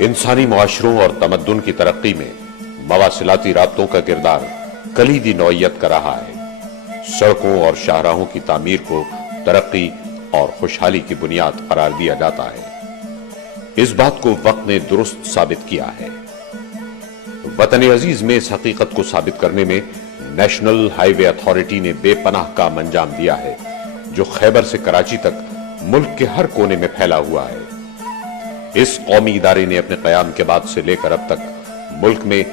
इंसानी मुआशरों और तमद्दुन की तरक्की में मवासिलाती राब्तों का किरदार कलीदी नौइयत का रहा है। सड़कों और शाहराहों की तामीर को तरक्की और खुशहाली की बुनियाद करार दिया जाता है। इस बात को वक्त ने दुरुस्त साबित किया है। वतन अजीज में इस हकीकत को साबित करने में नेशनल हाईवे अथॉरिटी ने बेपनाह काम अंजाम दिया है, जो खैबर से कराची तक मुल्क के हर कोने में फैला हुआ है। इस कौमी इदारे ने अपने कयाम के बाद से लेकर अब तक मुल्क में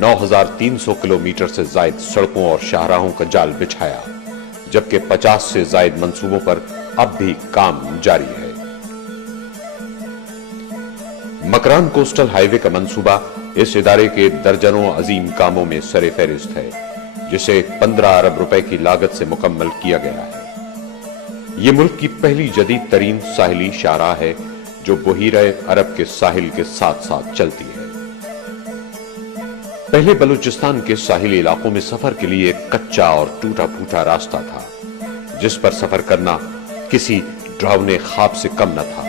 9,300 किलोमीटर से जायद सड़कों और शाहराहों का जाल बिछाया, जबकि 50 से जायद मंसूबों पर अब भी काम जारी है। मकरान कोस्टल हाईवे का मंसूबा इस इदारे के दर्जनों अजीम कामों में सरे फहरिस्त है, जिसे 15 अरब रुपए की लागत से मुकम्मल किया गया है। यह मुल्क की पहली जदीद तरीन साहिली शाहराह है, जो बहीरे अरब के साहिल के साथ साथ चलती है। पहले बलूचिस्तान के साहिली इलाकों में सफर के लिए एक कच्चा और टूटा फूटा रास्ता था, जिस पर सफर करना किसी डरावने ख्वाब से कम न था।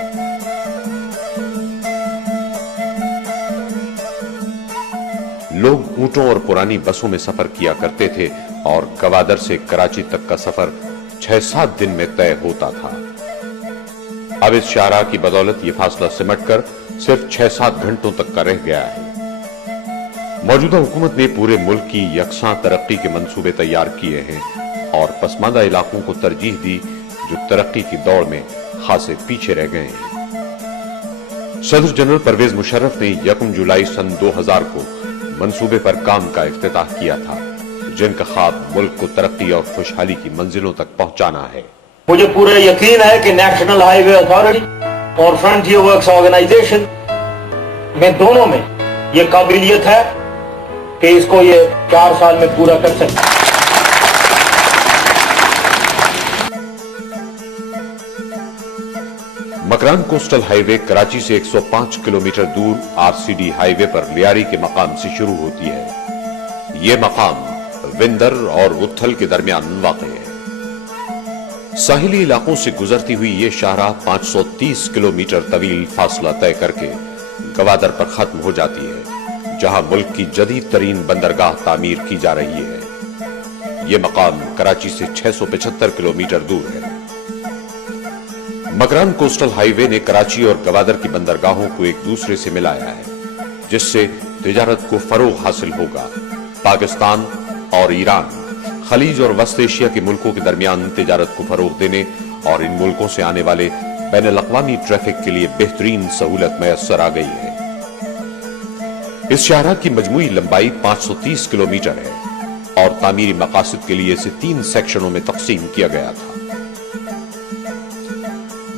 लोग ऊंटों और पुरानी बसों में सफर किया करते थे और गवादर से कराची तक का सफर 6-7 दिन में तय होता था। अब इस शाहराह की बदौलत यह फासला सिमटकर सिर्फ 6-7 घंटों तक का रह गया है। मौजूदा हुकूमत ने पूरे मुल्क की यकसां तरक्की के मंसूबे तैयार किए हैं और पसमानदा इलाकों को तरजीह दी, जो तरक्की की दौड़ में खासे पीछे रह गए हैं। सदर जनरल परवेज मुशर्रफ ने 1 जुलाई सन 2000 को मंसूबे पर काम का इफ्तिताह किया था, जिनका ख्वाब मुल्क को तरक्की और खुशहाली की मंजिलों तक पहुंचाना है। मुझे पूरा यकीन है कि नेशनल हाईवे अथॉरिटी और फ्रंटियर वर्क्स ऑर्गेनाइजेशन में दोनों में ये काबिलियत है कि इसको ये 4 साल में पूरा कर सकते हैं। मकरान कोस्टल हाईवे कराची से 105 किलोमीटर दूर आरसीडी हाईवे पर लियारी के मकाम से शुरू होती है। यह मकाम विंदर और उथल के दरमियान वाक़ है। साहिली इलाकों से गुजरती हुई ये शाहराह 530 किलोमीटर तवील फासला तय करके गवादर पर खत्म हो जाती है, जहां मुल्क की जदीद तरीन बंदरगाह तामीर की जा रही है। ये मकाम कराची से 675 किलोमीटर दूर है। मकरान कोस्टल हाईवे ने कराची और गवादर की बंदरगाहों को एक दूसरे से मिलाया है, जिससे तिजारत को फरोग हासिल होगा। पाकिस्तान और ईरान, खलीज और वस्त एशिया के मुल्कों के दरमियान तिजारत को फरोग देने और इन मुल्कों से आने वाले बैनुल-अक़वामी ट्रैफिक के लिए बेहतरीन सहूलत मैसर आ गई है। इस शाहराह की मजमूई लंबाई 530 किलोमीटर है और तामीरी मकासद के लिए इसे 3 सेक्शनों में तकसीम किया गया था।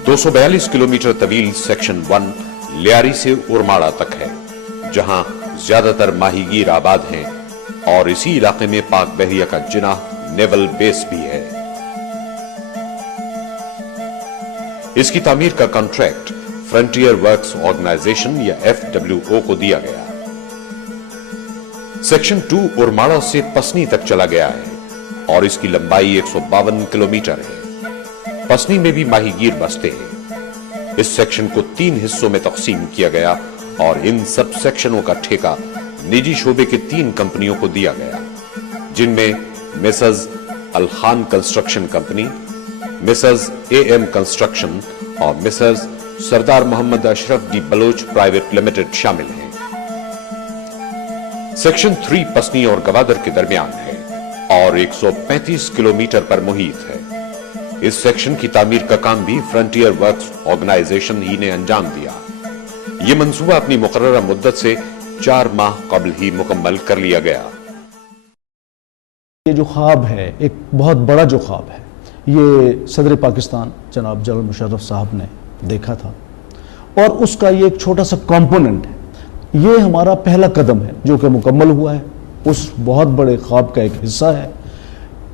242 किलोमीटर तवील सेक्शन 1 लियारी से उरमाड़ा तक है, जहां ज्यादातर माहीगीर आबाद हैं और इसी इलाके में पाक बहरिया का जिनाह नेवल बेस भी है। इसकी तामीर का कॉन्ट्रैक्ट फ्रंटियर वर्क्स ऑर्गेनाइजेशन या FWO को दिया गया। सेक्शन 2 उरमाड़ा से पसनी तक चला गया है और इसकी लंबाई 152 किलोमीटर है। पसनी में भी माहीगीर बसते हैं। इस सेक्शन को 3 हिस्सों में तकसीम किया गया और इन सब सेक्शनों का ठेका निजी शोबे के 3 कंपनियों को दिया गया, जिनमें Messrs Al Khan construction company, Messrs AM construction और Messrs Sardar Mohammad Ashraf D Baloch private limited शामिल हैं। सेक्शन 3 पसनी और गवादर के दरमियान है और 135 किलोमीटर पर मुहित है। इस सेक्शन की तामीर का काम भी फ्रंटियर वर्क्स ऑर्गेनाइजेशन ही ने अंजाम दिया। यह मंसूबा अपनी मुकर्ररा मुद्दत से 4 माह कबल ही मुकम्मल कर लिया गया। یہ جو خواب ہے، ایک بہت بڑا جو خواب ہے، یہ صدر پاکستان جناب جنرل مشرف صاحب نے دیکھا تھا، اور اس کا یہ ایک چھوٹا سا کمپوننٹ ہے، یہ ہمارا پہلا قدم ہے جو کہ مکمل ہوا ہے، اس بہت بڑے خواب کا ایک حصہ ہے۔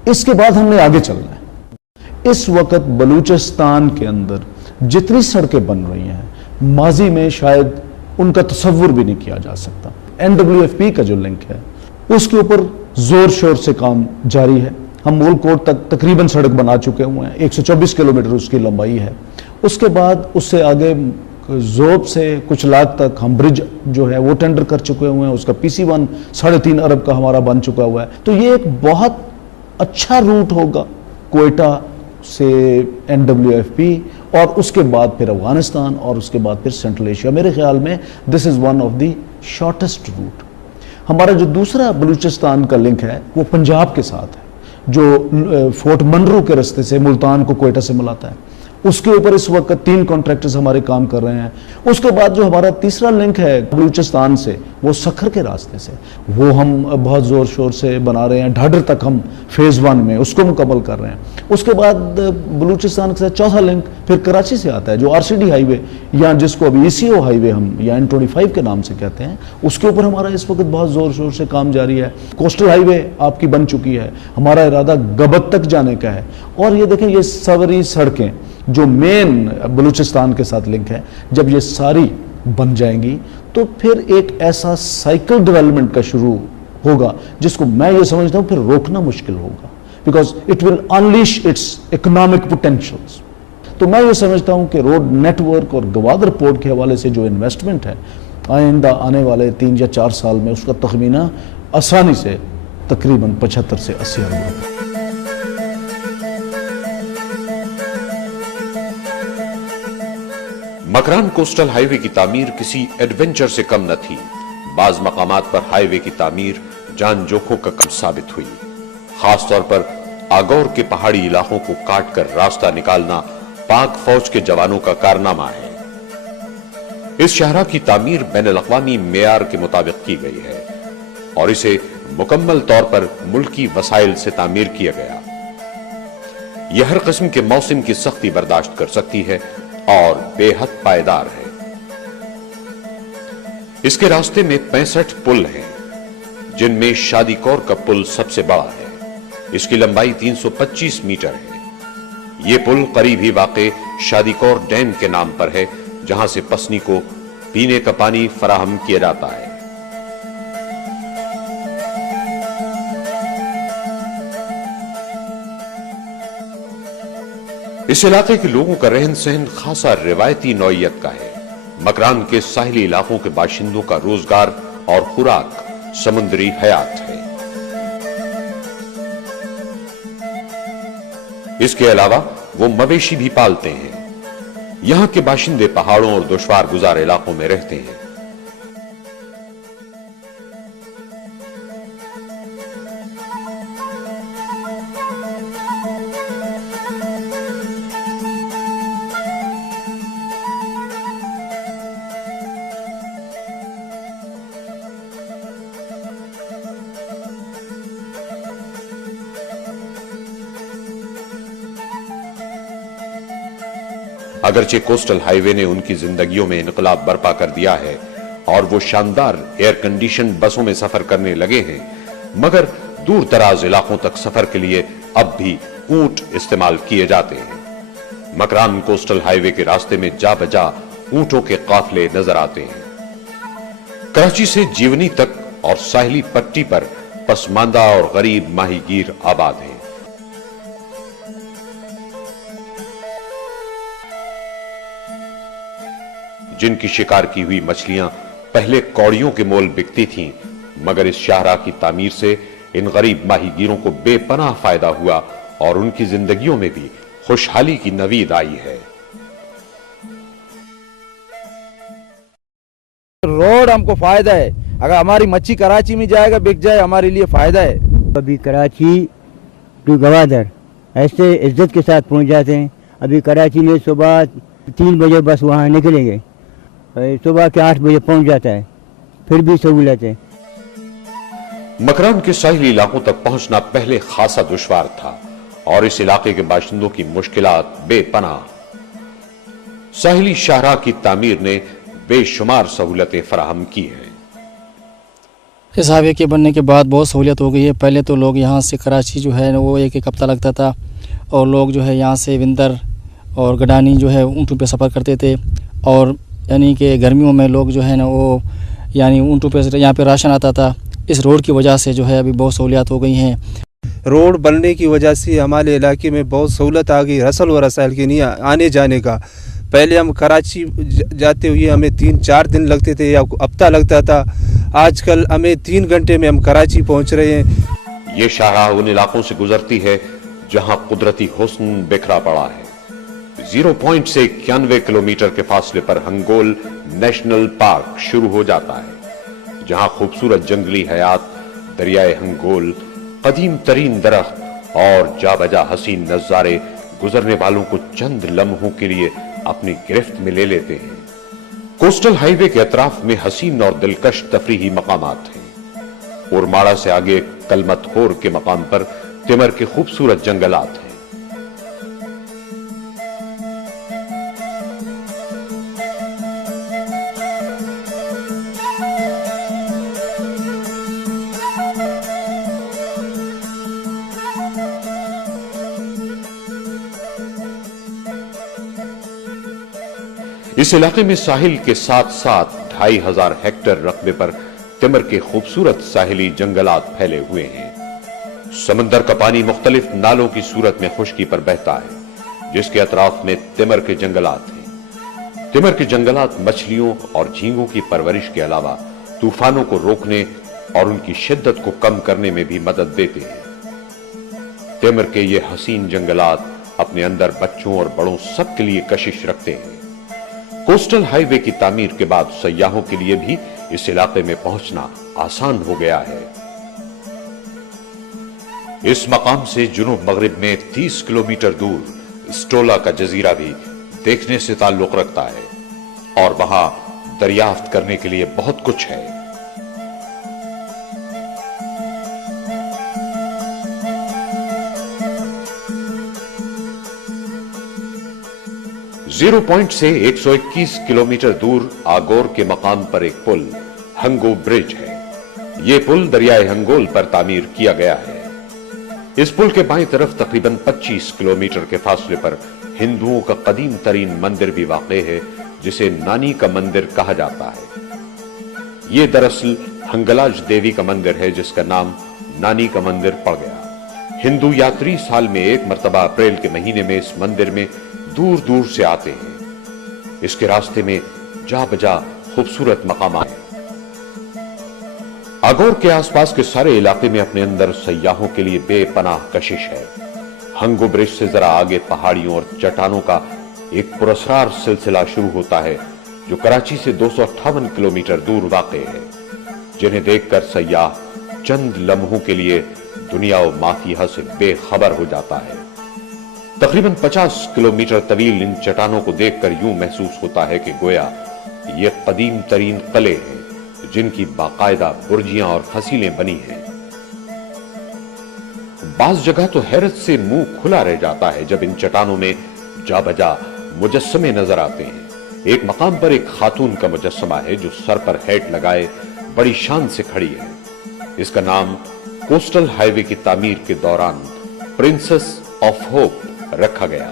اس کے بعد ہم نے آگے چلنا ہے۔ اس وقت بلوچستان کے اندر جتنی سڑکیں بن رہی ہیں، ماضی میں شاید ان کا تصور بھی نہیں کیا جا سکتا۔ NWFP کا جو لنک ہے اس کے اوپر زور شور سے کام جاری ہے۔ ہم مول کوٹ تک تقریباً سڑک بنا چکے ہوئے ہیں، 124 کلومیٹر اس کی لمبائی ہے۔ اس کے بعد اس سے آگے زوب سے کچھ لاکھ تک ہم برج جو ہے وہ ٹینڈر کر چکے ہوئے ہیں، اس کا PC1 3.5 ارب کا ہمارا بن چکا ہوا ہے۔ تو یہ ایک بہت اچھا روٹ ہوگا کوئٹہ سے NWFP، اور اس کے بعد پھر افغانستان، اور اس کے بعد پھر سینٹرل ایشیا۔ میرے خیال میں this is one of the shortest route. ہمارا جو دوسرا بلوچستان کا لنک ہے وہ پنجاب کے ساتھ ہے، جو فورٹ منرو کے رستے سے ملتان کو کوئٹہ سے ملاتا ہے۔ اس کے اوپر اس وقت 3 کانٹریکٹرز ہمارے کام کر رہے ہیں۔ اس کے بعد جو ہمارا تیسرا لنک ہے بلوچستان سے، وہ سکھر کے راستے سے، وہ ہم بہت زور شور سے بنا رہے ہیں۔ ڈھاڈر تک ہم فیز 1 میں اس کو مکمل کر رہے ہیں۔ اس کے بعد بلوچستان کے ساتھ چوتھا لنک پھر کراچی سے آتا ہے، جو RCD ہائی وے، یا جس کو ابھی ECO ہائی وے ہم یا N25 کے نام سے کہتے ہیں، اس کے اوپر ہمارا اس وقت بہت زور شور سے کام جاری ہے۔ کوسٹل ہائی وے آپ کی بن چکی ہے، ہمارا ارادہ گبت تک جانے کا ہے۔ اور یہ دیکھیں، یہ سوری سڑکیں جو مین بلوچستان کے ساتھ لنک ہے، جب یہ ساری بن جائیں گی تو پھر ایک ایسا سائیکل ڈیولپمنٹ کا شروع ہوگا جس کو میں یہ سمجھتا ہوں پھر روکنا مشکل ہوگا، because it will unleash its economic potentials. تو میں یہ سمجھتا ہوں کہ روڈ نیٹ ورک اور گوادر پورٹ کے حوالے سے جو انویسٹمنٹ ہے آئندہ آنے والے 3 یا 4 سال میں، اس کا تخمینہ آسانی سے تقریباً 75 سے 80 ارب ہے۔ مکران کوسٹل ہائی وے کی تعمیر کسی ایڈونچر سے کم نہ تھی۔ بعض مقامات پر ہائی وے کی تعمیر جان جوکھوں کا کم ثابت ہوئی۔ خاص طور پر آگور کے پہاڑی علاقوں کو کاٹ کر راستہ نکالنا پاک فوج کے جوانوں کا کارنامہ ہے۔ اس شاہراہ کی تعمیر بین الاقوامی معیار کے مطابق کی گئی ہے، اور اسے مکمل طور پر ملکی وسائل سے تعمیر کیا گیا۔ یہ ہر قسم کے موسم کی سختی برداشت کر سکتی ہے اور بے حد پائیدار ہے۔ اس کے راستے میں 65 پل ہیں، جن میں شادی کور کا پل سب سے بڑا ہے۔ اس کی لمبائی 325 میٹر ہے۔ یہ پل قریب ہی واقع شادی کور ڈیم کے نام پر ہے، جہاں سے پسنی کو پینے کا پانی فراہم کیا جاتا ہے۔ اس علاقے کے لوگوں کا رہن سہن خاصا روایتی نوعیت کا ہے۔ مکران کے ساحلی علاقوں کے باشندوں کا روزگار اور خوراک سمندری حیات ہے۔ اس کے علاوہ وہ مویشی بھی پالتے ہیں۔ یہاں کے باشندے پہاڑوں اور دشوار گزار علاقوں میں رہتے ہیں۔ اگرچہ کوسٹل ہائی وے نے ان کی زندگیوں میں انقلاب برپا کر دیا ہے اور وہ شاندار ایئر کنڈیشن بسوں میں سفر کرنے لگے ہیں، مگر دور دراز علاقوں تک سفر کے لیے اب بھی اونٹ استعمال کیے جاتے ہیں۔ مکران کوسٹل ہائی وے کے راستے میں جا بجا اونٹوں کے قافلے نظر آتے ہیں۔ کراچی سے جیونی تک اور ساحلی پٹی پر پسماندہ اور غریب ماہی گیر آباد ہیں۔ جن کی شکار کی ہوئی مچھلیاں پہلے کوڑیوں کے مول بکتی تھیں، مگر اس شاہراہ کی تعمیر سے ان غریب ماہی گیروں کو بے پناہ فائدہ ہوا اور ان کی زندگیوں میں بھی خوشحالی کی نوید آئی ہے۔ روڈ ہم کو فائدہ ہے، اگر ہماری مچھی کراچی میں جائے گا بک جائے ہمارے لیے فائدہ ہے۔ ابھی کراچی ٹو گوادر ایسے عزت کے ساتھ پہنچ جاتے ہیں۔ ابھی کراچی میں صبح 3 بجے بس وہاں نکلیں گے، صبح کے 8 بجے پہنچ جاتا ہے، پھر بھی سہولت ہے۔ मकरान के साहिली इलाकों तक पहुंचना पहले खासा दुश्वार था और इस इलाके के बाशिंदों की मुश्किलात बेपनाह। साहिली शाहराह की तामीर ने बेशुमार सहूलतें फराहम की हैं। इस हाईवे के बनने के बाद बहुत सहूलियत हो गई है। पहले तो लोग यहाँ से कराची जो है वो एक एक हफ्ता लगता था और लोग जो है यहाँ से विंदर और गडानी जो है ऊँटों पे सफ़र करते थे और यानी कि गर्मियों में लोग जो है ना वो यानी ऊँटों पे यहाँ पे राशन आता था। इस रोड की वजह से जो है अभी बहुत सहूलियत हो गई हैं। रोड बनने की वजह से हमारे इलाके में बहुत सहूलत आ गई रसल व रसायल के नहीं आने जाने का। पहले हम कराची जाते हुए हमें 3-4 दिन लगते थे या हफ्ता लगता था, आजकल हमें 3 घंटे में हम कराची पहुंच रहे हैं। ये शाहराह उन इलाकों से गुजरती है जहां कुदरती हुस्न बिखरा पड़ा है। 0 पॉइंट से 91 किलोमीटर के फासले पर हंगोल नेशनल पार्क शुरू हो जाता है, जहां खूबसूरत जंगली हयात, दरियाए हंगोल, कदीम तरीन दरख्त और जाबजा हसीन नजारे गुजरने वालों को चंद लम्हों के लिए अपनी गिरफ्त में ले लेते हैं। कोस्टल हाईवे के अतराफ में हसीन और दिलकश तफरीही मकामात हैं। उरमाड़ा से आगे कलमतखोर के मकाम पर तिमर के खूबसूरत जंगलात हैं। इस इलाके में साहिल के साथ साथ 2500 हेक्टेयर रकबे पर तिमर के खूबसूरत साहिली जंगलात फैले हुए हैं। समंदर का पानी मुख्तलिफ नालों की सूरत में खुश्की पर बहता है, जिसके अतराफ में तिमर के जंगलात हैं। तिमर के जंगलात मछलियों और झींगों की परवरिश के अलावा तूफानों को रोकने और उनकी शिद्दत को कम करने में भी मदद देते हैं। तिमर के ये हसीन जंगलात अपने अंदर बच्चों और बड़ों सबके लिए कशिश रखते हैं। कोस्टल हाईवे की तामीर के बाद सयाहों के लिए भी इस इलाके में पहुंचना आसान हो गया है। इस मकाम से जुनूब मगरिब में 30 किलोमीटर दूर स्टोला का जजीरा भी देखने से ताल्लुक रखता है और वहां दरियाफ्त करने के लिए बहुत कुछ है। जीरो पॉइंट से 121 किलोमीटर दूर आगोर के मकाम पर एक पुल हंगो ब्रिज है। ये पुल दरियाए हंगोल पर तामीर किया गया है। इस पुल के बाईं तरफ तकरीबन 25 किलोमीटर के फासले पर हिंदुओं का कदीम तरीन मंदिर भी वाक़े है, जिसे नानी का मंदिर कहा जाता है। ये दरअसल हंगलाज देवी का मंदिर है, जिसका नाम नानी का मंदिर पड़ गया। हिंदू यात्री साल में एक मरतबा अप्रैल के महीने में इस मंदिर में दूर दूर से आते हैं। इसके रास्ते में जा बजा खूबसूरत मकामात हैं। आगोर के आसपास के सारे इलाके में अपने अंदर सयाहों के लिए बेपनाह कशिश है। हंगो ब्रिज से जरा आगे पहाड़ियों और चट्टानों का एक पुरस्कार सिलसिला शुरू होता है, जो कराची से 258 किलोमीटर दूर वाक़े है, जिन्हें देखकर सयाह चंद लम्हों के लिए दुनिया और माफिया से बेखबर हो जाता है। तकरीबन 50 किलोमीटर तवील इन चट्टानों को देखकर यूं महसूस होता है कि गोया ये कदीम तरीन किले हैं, जिनकी बाकायदा बुर्जियां और फसीलें बनी हैं। बाज जगह तो हैरत से मुंह खुला रह जाता है जब इन चट्टानों में जा बजा मुजस्समे नजर आते हैं। एक मकाम पर एक खातून का मुजस्समा है जो सर पर हैट लगाए बड़ी शान से खड़ी है। इसका नाम कोस्टल हाईवे की तामीर के दौरान प्रिंसेस ऑफ होप रखा गया।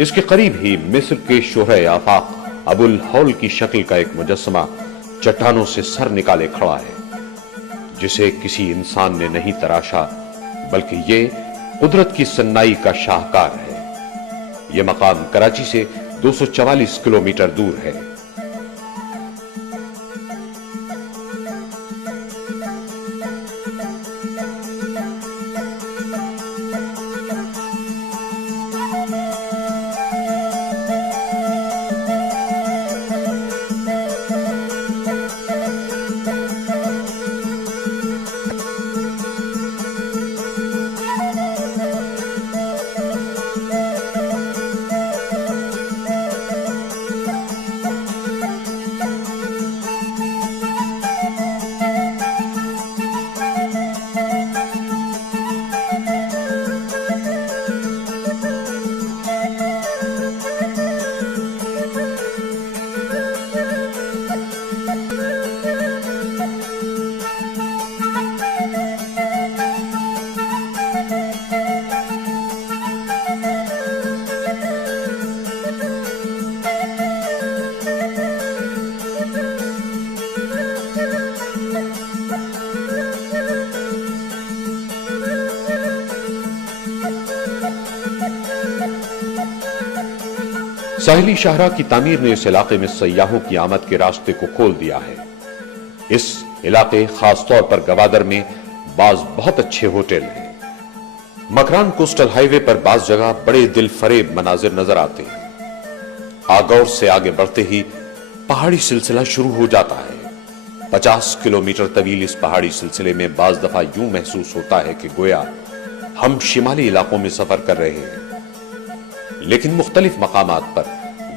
इसके करीब ही मिस्र के शोहरे आफाक अबुल हौल की शक्ल का एक मुजस्समा चट्टानों से सर निकाले खड़ा है, जिसे किसी इंसान ने नहीं तराशा, बल्कि ये कुदरत की सन्नाई का शाहकार है। यह मकाम कराची से 244 किलोमीटर दूर है। साहिली शाहराह की तामीर ने इस इलाके में सयाहों की आमद के रास्ते को खोल दिया है। इस इलाके खास तौर पर गवादर में बाज बहुत अच्छे होटल हैं। मकरान कोस्टल हाईवे पर बाज जगह बड़े दिल फरेब मनाजिर नजर आते हैं। आगौर से आगे बढ़ते ही पहाड़ी सिलसिला शुरू हो जाता है। 50 किलोमीटर तवील इस पहाड़ी सिलसिले में बाज दफा यूं महसूस होता है कि गोया हम शिमाली इलाकों में सफर कर रहे हैं। लेकिन मुख्तलिफ मकामात पर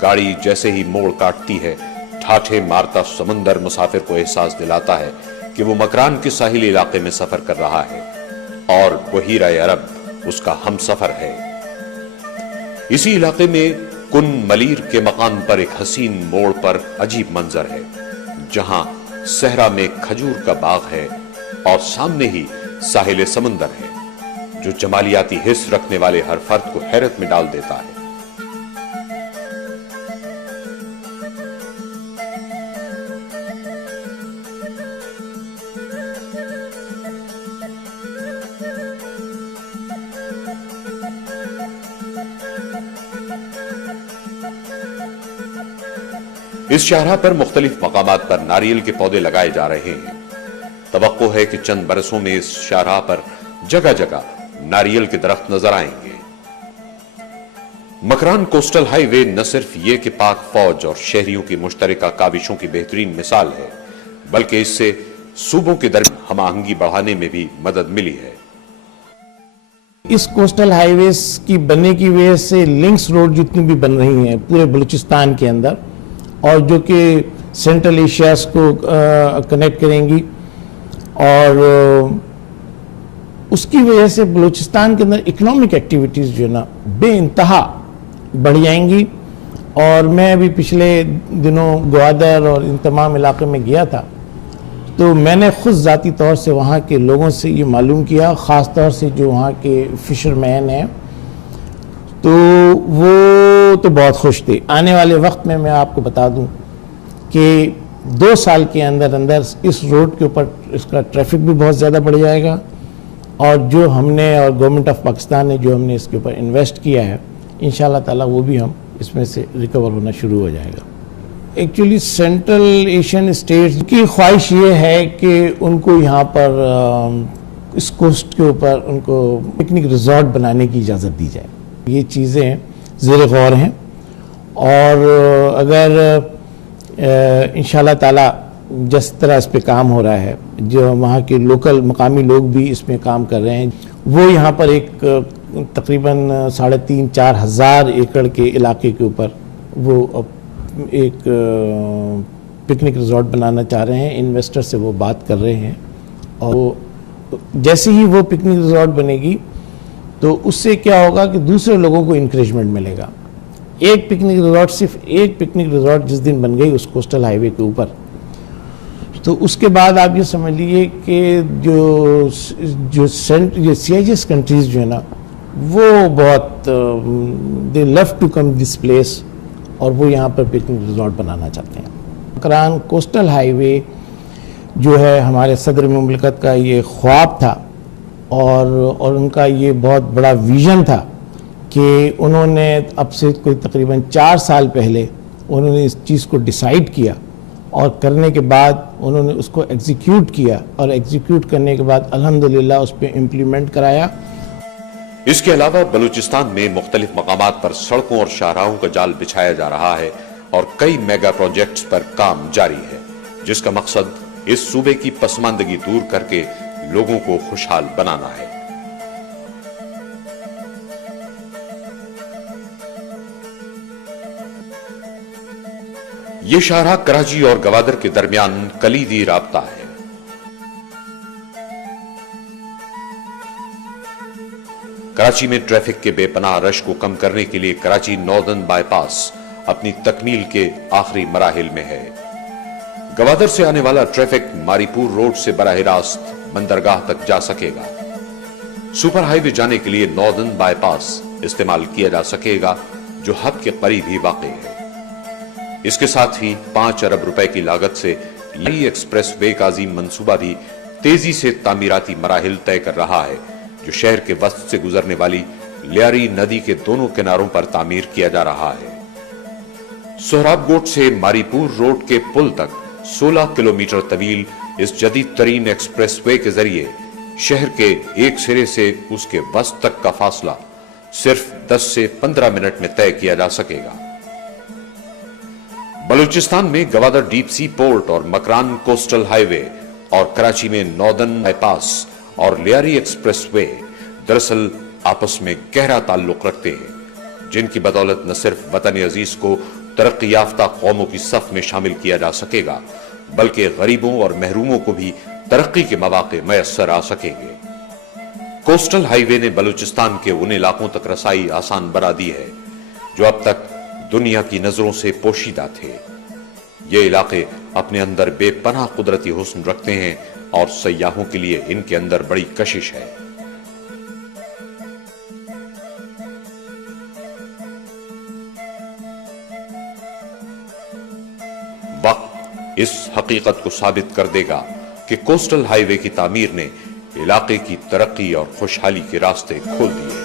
गाड़ी जैसे ही मोड़ काटती है, ठाठे मारता समंदर मुसाफिर को एहसास दिलाता है कि वो मकरान के साहिली इलाके में सफर कर रहा है और बहीरा अरब उसका हम सफर है। इसी इलाके में कुन मलीर के मकान पर एक हसीन मोड़ पर अजीब मंजर है, जहां सहरा में खजूर का बाग है और सामने ही साहिल समंदर है, जो जमालियाती हिस्स रखने वाले हर फर्द को हैरत में डाल देता है। इस शाहराह पर मुख्तलिफ मकामात पर नारियल के पौधे लगाए जा रहे हैं। तवक्को है कि चंद बरसों में इस शाहराह पर जगह जगह नारियल के दरख्त नजर आएंगे। मकरान कोस्टल हाईवे न सिर्फ ये कि पाक फौज और शहरियों की मुश्तरका काविशों की बेहतरीन मिसाल है, बल्कि इससे सूबों के दरमियान हमाहंगी बढ़ाने में भी मदद मिली है। इस कोस्टल हाईवेज की बनने की वजह से लिंक्स रोड जितनी भी बन रही हैं पूरे बलूचिस्तान के अंदर, और जो कि सेंट्रल एशिया को कनेक्ट करेंगी, और उसकी वजह से बलूचिस्तान के अंदर इकोनॉमिक एक्टिविटीज़ जो है ना बेइंतहा बढ़ जाएंगी। और मैं अभी पिछले दिनों ग्वादर और इन तमाम इलाके में गया था, तो मैंने खुद ज़ाती तौर से वहाँ के लोगों से ये मालूम किया, ख़ास तौर से जो वहाँ के फिशरमैन हैं, तो वो तो बहुत खुश थे। आने वाले वक्त में मैं आपको बता दूं कि 2 साल के अंदर अंदर इस रोड के ऊपर इसका ट्रैफिक भी बहुत ज़्यादा बढ़ जाएगा, और जो हमने और गवर्नमेंट ऑफ पाकिस्तान ने जो हमने इसके ऊपर इन्वेस्ट किया है, इंशाल्लाह ताला वो भी हम इसमें से रिकवर होना शुरू हो जाएगा। एक्चुअली सेंट्रल एशियन स्टेट्स की ख्वाहिश ये है कि उनको यहाँ पर इस कोस्ट के ऊपर उनको पिकनिक रिजॉर्ट बनाने की इजाज़त दी जाए। ये चीज़ें ज़ेर गौर हैं, और अगर इंशाल्लाह ताला जिस तरह इस पे काम हो रहा है, जो वहाँ के लोकल मकामी लोग भी इसमें काम कर रहे हैं, वो यहाँ पर एक तकरीबन 3,500-4 हज़ार एकड़ के इलाके के ऊपर वो एक पिकनिक रिजॉर्ट बनाना चाह रहे हैं। इन्वेस्टर से वो बात कर रहे हैं, और जैसे ही वो पिकनिक रिजॉर्ट बनेगी तो उससे क्या होगा कि दूसरे लोगों को इंकरेजमेंट मिलेगा। एक पिकनिक रिजॉर्ट, सिर्फ एक पिकनिक रिजॉर्ट जिस दिन बन गई उस कोस्टल हाईवे के ऊपर, तो उसके बाद आप ये समझ लीजिए कि जो CIS कंट्रीज जो है ना, वो बहुत they love to come this place, और वो यहाँ पर पिकनिक रिजॉर्ट बनाना चाहते हैं। मकरान कोस्टल हाईवे जो है हमारे सदर मुमलिकत का ये ख्वाब था, और उनका ये बहुत बड़ा विज़न था कि उन्होंने अब से कोई तकरीबन 4 साल पहले उन्होंने इस चीज़ को डिसाइड किया, और करने के बाद उन्होंने उसको एग्जीक्यूट किया, और एग्जीक्यूट करने के बाद अल्हम्दुलिल्लाह उस पर इम्प्लीमेंट कराया। इसके अलावा बलूचिस्तान में मुख्तलिफ मकामात पर सड़कों और शाहराहों का जाल बिछाया जा रहा है, और कई मेगा प्रोजेक्ट्स पर काम जारी है, जिसका मकसद इस सूबे की पसमानदगी दूर करके लोगों को खुशहाल बनाना है। ये शाहराह कराची और गवादर के दरमियान कलीदी राब्ता है। कराची में ट्रैफिक के बेपनाह रश को कम करने के लिए कराची नॉर्दर्न बाईपास अपनी तकमील के आखिरी मराहिल में है। गवादर से आने वाला ट्रैफिक मारीपुर रोड से बराह रास्त बंदरगाह तक जा सकेगा। सुपर हाईवे जाने के लिए नॉर्दर्न बाईपास इस्तेमाल किया जा सकेगा, जो हद के करीब ही वाक़ई है। इसके साथ ही 5 अरब रुपए की लागत से नई एक्सप्रेस वे का अजीम मंसूबा भी तेजी से तामीराती मराहिल तय कर रहा है, जो शहर के वस्त से गुजरने वाली लियारी नदी के दोनों किनारों पर तामीर किया जा रहा है। सोहराबकोट से मारीपुर रोड के पुल तक 16 किलोमीटर तवील इस जदीद तरीन एक्सप्रेस वे के जरिए शहर के एक सिरे से उसके वस्त तक का फासला सिर्फ 10 से 15 मिनट में तय किया जा सकेगा। बलूचिस्तान में गवादर डीप सी पोर्ट और मकरान कोस्टल हाईवे और कराची में नॉर्दर्न बाईपास और लियारी एक्सप्रेस वे दरअसल आपस में गहरा ताल्लुक रखते हैं, जिनकी बदौलत न सिर्फ वतन अजीज को तरक्की याफ्ता कौमों की सफ में शामिल किया जा सकेगा, बल्कि गरीबों और महरूमों को भी तरक्की के मौके मैसर आ सकेंगे। कोस्टल हाईवे ने बलूचिस्तान के उन इलाकों तक रसाई आसान बना दी है जो अब तक दुनिया की नजरों से पोशीदा थे। ये इलाके अपने अंदर बेपनाह कुदरती हुस्न रखते हैं और सयाहों के लिए इनके अंदर बड़ी कशिश है। वक्त इस हकीकत को साबित कर देगा कि कोस्टल हाईवे की तामीर ने इलाके की तरक्की और खुशहाली के रास्ते खोल दिए।